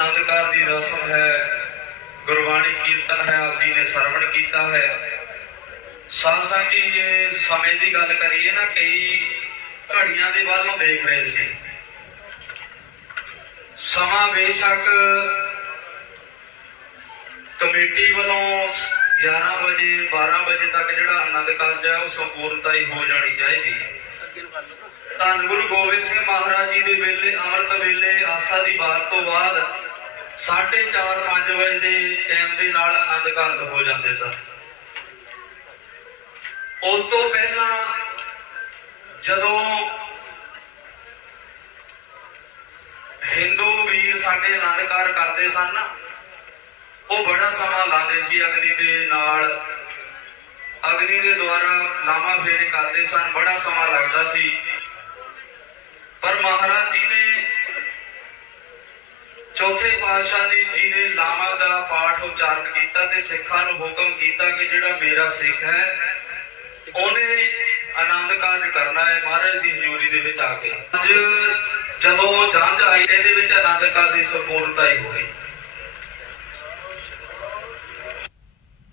ਆਨੰਦਕਾਰ ਦੀ ਰਸਮ ਹੈ, ਗੁਰਬਾਣੀ ਕੀਰਤਨ ਹੈ ਆਪ ਜੀ ਨੇ ਸਰਵਣ ਕੀਤਾ ਹੈ। ਸਾਧ ਸੰਗਤ ਜੀ, ਜੇ ਸਮੇਂ ਦੀ ਗੱਲ ਕਰੀਏ ਨਾ, ਕਈ ਘੜੀਆਂ ਦੇ ਵੱਲ ਨੂੰ ਦੇਖ ਰਹੇ ਸੀ। ਸਮਾਂ ਬੇਸ਼ੱਕ ਕਮੇਟੀ ਵੱਲੋਂ 11 ਵਜੇ 12 ਵਜੇ ਤੱਕ ਜਿਹੜਾ ਆਨੰਦ ਕਾਰਜ ਹੈ, ਉਹ ਸੰਪੂਰਨਤਾ ਹੀ ਹੋ ਜਾਣੀ ਚਾਹੀਦੀ ਹੈ। ਧੰਨ ਗੁਰੂ ਗੋਬਿੰਦ ਸਿੰਘ ਮਹਾਰਾਜ ਜੀ ਦੇ ਵੇਲੇ, ਅੰਮ੍ਰਿਤ ਵੇਲੇ, ਆਸਾ ਦੀ ਬਾਤ ਤੋਂ ਬਾਅਦ 4:30 5 ਵਜੇ ਦੇ ਟਾਈਮ ਦੇ ਨਾਲ ਆਨੰਦ ਕਾਰਜ ਹੋ ਜਾਂਦੇ ਸਨ। ਉਸ ਤੋਂ ਪਹਿਲਾਂ ਜਦੋਂ ਹਿੰਦੂ ਵੀਰ ਸਾਡੇ ਆਨੰਦ ਕਾਰਜ ਕਰਦੇ ਸਨ ਉਹ ਬੜਾ ਸਮਾਂ ਲਾਉਂਦੇ ਸੀ ਅਗਨੀ ਦੇ ਨਾਲ। ਅਗਨੀ ਦੇ ਦੁਆਰਾ ਲਾਮਾ ਫੇਰੇ ਕਰਦੇ ਸਨ, ਬੜਾ ਸਮਾਂ ਲੱਗਦਾ ਸੀ। ਪਰ ਮਹਾਰਾਜ ਜੀ ਚੌਥੇ ਪਾਤਸ਼ਾਹ ਨੇ ਜੀ ਨੇ ਲਾਮਾ ਦਾ ਪਾਠ ਉਚਾਰਨ ਕੀਤਾ ਤੇ ਸਿੱਖਾਂ ਨੂੰ ਹੁਕਮ ਕੀਤਾ ਕਿ ਜਿਹੜਾ ਮੇਰਾ ਸਿੱਖ ਹੈ, ਉਹਨੇ ਆਨੰਦ ਕਾਰਜ ਕਰਨਾ ਹੈ ਮਹਾਰਾਜ ਦੀ ਹਜ਼ੂਰੀ ਦੇ ਵਿੱਚ ਆ ਕੇ। ਅੱਜ ਜਦੋਂ ਜੰਝ ਆਈ, ਇਹਦੇ ਵਿੱਚ ਆਨੰਦ ਕਾਰਜ ਦੀ ਸੰਪੂਰਨਤਾ ਹੀ ਹੋਈ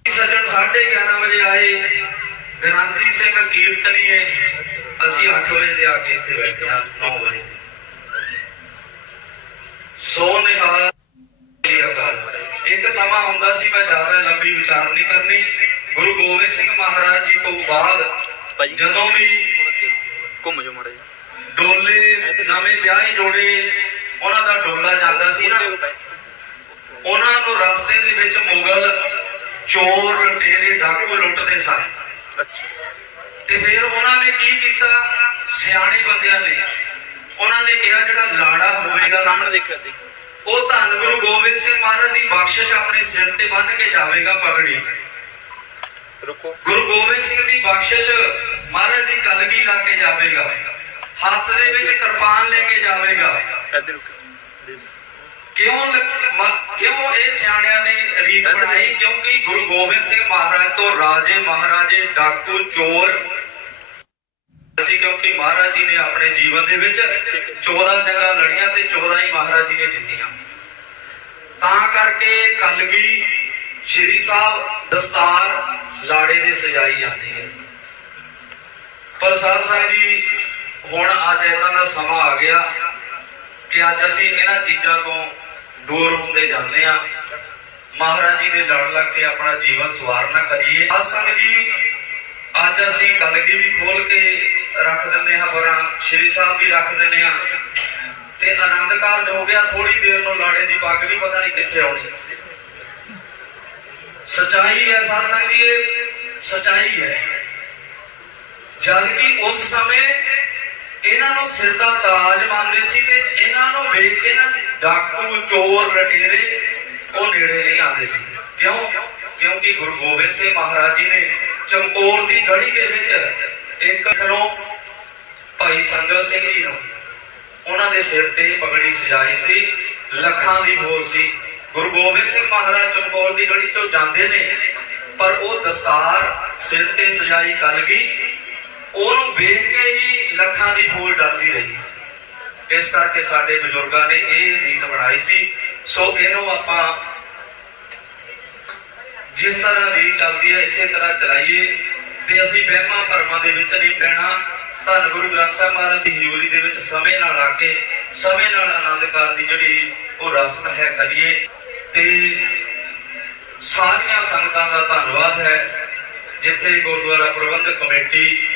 ਸੱਜਣ 11:30 ਵਜੇ ਆਏ। ਗ੍ਰੰਥੀ ਸਿੰਘ ਕੀਰਤਨੀ ਹੈ ਅਸੀਂ 8 ਵਜੇ ਦੇ ਆ ਕੇ ਇੱਥੇ ਬੈਠੇ ਹਾਂ 9 ਵਜੇ। ਸੋ ਨਿਹਾਲ ਇੱਕ ਸਮਾਂ ਹੁੰਦਾ ਸੀ ਮੈਂ ਜ਼ਿਆਦਾ ਲੰਬੀ ਵਿਚਾਰ ਨਹੀਂ ਕਰਨੀ। ਗੁਰੂ ਗੋਬਿੰਦ ਸਿੰਘ ਮਹਾਰਾਜ ਜੀ ਤੋਂ ਬਾਅਦ ਜਦੋਂ ਵੀ ਘੁੰਮ ਜਾ ਮੜਾ ਡੋਲੇ ਨਵੇਂ ਵਿਆਹੇ ਜੋੜੇ ਉਹਨਾਂ ਦਾ ਡੋਲਾ ਜਾਂਦਾ ਸੀ ਨਾ। ਉਹਨਾਂ ਨੂੰ ਰਸਤੇ ਦੇ ਵਿੱਚ ਮੁਗਲ ਚੋਰ ਲਟੇਰੇ ਡਾਕੂ ਲੁੱਟਦੇ ਸਨ। ਅੱਛਾ। ਤੇ ਫਿਰ ਉਹਨਾਂ ਨੇ ਕੀ ਕੀਤਾ? ਸਿਆਣੇ ਬੰਦਿਆਂ ਨੇ ਉਹਨਾਂ ਨੇ ਕਿਹਾ ਜਿਹੜਾ ਲਾੜਾ ਹੋਵੇਗਾ ਸਾਹਮਣੇ ਦੇਖਿਆ ਸੀ ਉਹ ਧੰਨ ਗੁਰੂ ਗੋਬਿੰਦ ਸਿੰਘ ਮਹਾਰਾਜ ਦੀ ਬਖਸ਼ਿਸ਼ ਆਪਣੇ ਸਿਰ ਤੇ ਬੰਨ੍ਹ ਕੇ ਜਾਵੇਗਾ ਪਗੜੀ। ਰੁਕੋ। ਗੁਰੂ ਗੋਬਿੰਦ ਸਿੰਘ ਦੀ ਬਖਸ਼ਿਸ਼ ਮਹਾਰਾਜ ਦੀ ਕਲਗੀ ਲਾ ਕੇ ਜਾਵੇਗਾ। ਹੱਥ ਦੇ ਵਿੱਚ ਕਿਰਪਾਨ ਲੈ ਕੇ ਜਾਵੇਗਾ। ਇੱਧਰ ਰੁਕੋ। ਕਿਉਂ ਕਿਉਂ ਇਹ ਸਿਆਣਿਆਂ ਨੇ ਰੀਤ ਬਣਾਈ? ਕਿਉਂਕਿ ਗੁਰੂ ਗੋਬਿੰਦ ਸਿੰਘ ਮਹਾਰਾਜ ਤੋਂ ਰਾਜੇ ਮਹਾਰਾਜੇ ਡਾਕੂ ਚੋਰ ਅਸੀਂ ਕਿਉਂਕਿ ਮਹਾਰਾਜ ਜੀ ਨੇ ਆਪਣੇ ਜੀਵਨ ਦੇ ਵਿੱਚ 14 ਜਗ੍ਹਾ ਲੜੀਆਂ ਤੇ 14 ਹੀ ਮਹਾਰਾਜ ਜੀ ਨੇ ਜਿੱਤੀਆਂ। ਤਾਂ ਕਰਕੇ ਕਲਗੀ ਸ਼੍ਰੀ ਸਾਹਿਬ ਦਸਤਾਰ ਲਾੜੇ ਦੇ ਸਜਾਈ ਜਾਂਦੀ ਹੈ। ਪਰ ਸਾਧ ਸੰਗਤ ਜੀ, ਹੁਣ ਅੱਜ ਇਹਨਾਂ ਦਾ ਸਮਾਂ ਆ ਗਿਆ ਕਿ ਅੱਜ ਅਸੀਂ ਇਹਨਾਂ ਚੀਜ਼ਾਂ ਤੋਂ ਦੂਰ ਹੁੰਦੇ ਜਾਂਦੇ ਆ ਮਹਾਰਾਜ ਜੀ ਦੇ ਲੜ ਲੱਗ ਕੇ ਆਪਣਾ ਜੀਵਨ ਸਵਾਰਨਾ ਕਰੀਏ। ਸਾਧ ਜੀ, ਅੱਜ ਅਸੀਂ ਕਲਗੀ ਵੀ ਖੋਲ ਕੇ ਰੱਖ ਦਿੰਦੇ ਹਾਂ ਬਰਾਂ ਸ਼੍ਰੀ ਸਾਹਿਬ ਵੀ ਰੱਖ ਦਿੰਦੇ ਹਾਂ। ਤੇ ਆਨੰਦ ਕਾਰਜ ਹੋ ਗਿਆ ਥੋੜੀ ਦੇਰ ਨੂੰ ਲਾੜੇ ਦੀ ਪੱਗ ਵੀ ਪਤਾ ਨਹੀਂ ਕਿੱਥੇ ਆਉਣੀ। ਸਚਾਈ ਹੈ ਸਾਧ ਸੰਗਤ ਜੀ ਸਚਾਈ ਹੈ। ਜਦ ਕਿ ਉਸ ਸਮੇਂ ਇਹਨਾਂ ਨੂੰ ਸਿਰ ਦਾ ਤਾਜ ਮੰਨਦੇ ਸੀ ਤੇ ਇਹਨਾਂ ਨੂੰ ਵੇਖ ਕੇ ਨਾ ਡਾਕੂ, ਚੋਰ ਲਟੇਰੇ ਉਹ ਨੇੜੇ ਨਹੀਂ ਆਉਂਦੇ ਸੀ। ਕਿਉਂ? ਕਿਉਂਕਿ ਗੁਰੂ ਗੋਬਿੰਦ ਸਿੰਘ ਮਹਾਰਾਜ ਜੀ ਨੇ ਚਮਕੌਰ ਦੀ ਗੜੀ ਦੇ ਵਿੱਚ ਇੱਕ ਖਰੋਂ ਭਾਈ ਸੰਗਤ ਸਿੰਘ ਜੀ ਨੂੰ ਉਹਨਾਂ ਦੇ ਸਿਰ ਤੇ ਪਗੜੀ ਸਜਾਈ ਸੀ, ਲੱਖਾਂ ਦੀ ਬੋਲ ਸੀ। ਗੁਰੂ ਗੋਬਿੰਦ ਸਿੰਘ ਮਹਾਰਾਜ ਚਮਕੌਰ ਦੀ ਗੜੀ ਤੋਂ ਜਾਂਦੇ ਨੇ, ਪਰ ਉਹ ਦਸਤਾਰ ਸਿਰ ਤੇ ਸਜਾਈ ਕਰ ਗਈ। ਉਹਨੂੰ ਵੇਖ ਕੇ ਹੀ ਲੱਖਾਂ ਦੀ ਫੂਲ ਡਰਦੀ ਰਹੀ। ਇਸ ਕਰਕੇ ਸਾਡੇ ਬਜ਼ੁਰਗਾਂ ਨੇ ਇਹ ਰੀਤ ਬਣਾਈ ਸੀ। ਸੋ ਇਹਨੂੰ ਆਪਾਂ ਜਿਸ ਤਰ੍ਹਾਂ ਰੀਤ ਚੱਲਦੀ ਹੈ, ਇਸੇ ਤਰ੍ਹਾਂ ਚਲਾਈਏ। ਤੇ ਅਸੀਂ ਵਹਿਮਾਂ ਭਰਮਾਂ ਦੇ ਵਿੱਚ ਨਹੀਂ ਪੈਣਾ। ਧੰਨ ਗੁਰੂ ਗ੍ਰੰਥ ਸਾਹਿਬ ਮਹਾਰਾਜ ਦੀ ਹਜ਼ੂਰੀ ਦੇ ਵਿੱਚ ਸਮੇਂ ਨਾਲ ਆ ਕੇ, ਸਮੇਂ ਨਾਲ ਆਨੰਦ ਕਾਰਜ ਦੀ ਜਿਹੜੀ ਉਹ ਰਸਮ ਹੈ ਕਰੀਏ। ਤੇ ਸਾਰੀਆਂ ਸੰਗਤਾਂ ਦਾ ਧੰਨਵਾਦ ਹੈ, ਜਿੱਥੇ ਗੁਰਦੁਆਰਾ ਪ੍ਰਬੰਧਕ ਕਮੇਟੀ